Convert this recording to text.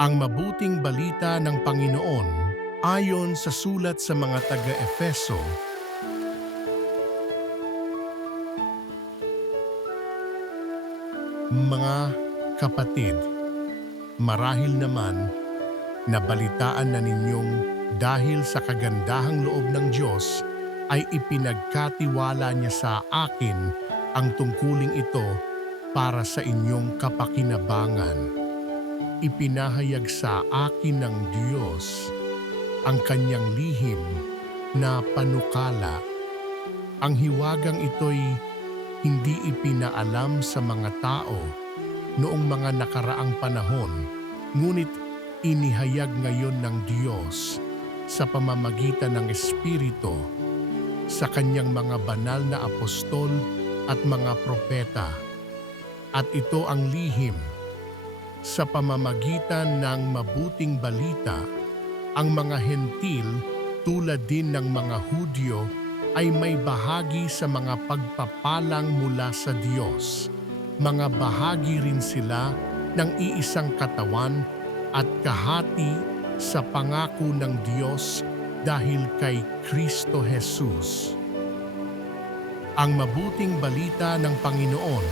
Ang mabuting balita ng Panginoon ayon sa sulat sa mga taga-Efeso. Mga kapatid, marahil naman nabalitaan na ninyong dahil sa kagandahang loob ng Diyos ay ipinagkatiwala niya sa akin ang tungkuling ito para sa inyong kapakinabangan. Ipinahayag sa akin ng Diyos ang kanyang lihim na panukala. Ang hiwagang ito'y hindi ipinaalam sa mga tao noong mga nakaraang panahon, ngunit inihayag ngayon ng Diyos sa pamamagitan ng Espiritu sa kanyang mga banal na apostol at mga propeta. At ito ang lihim. Sa pamamagitan ng mabuting balita, ang mga hentil tulad din ng mga Hudyo ay may bahagi sa mga pagpapalang mula sa Diyos. Mga bahagi rin sila ng iisang katawan at kahati sa pangako ng Diyos dahil kay Kristo Jesus. Ang mabuting balita ng Panginoon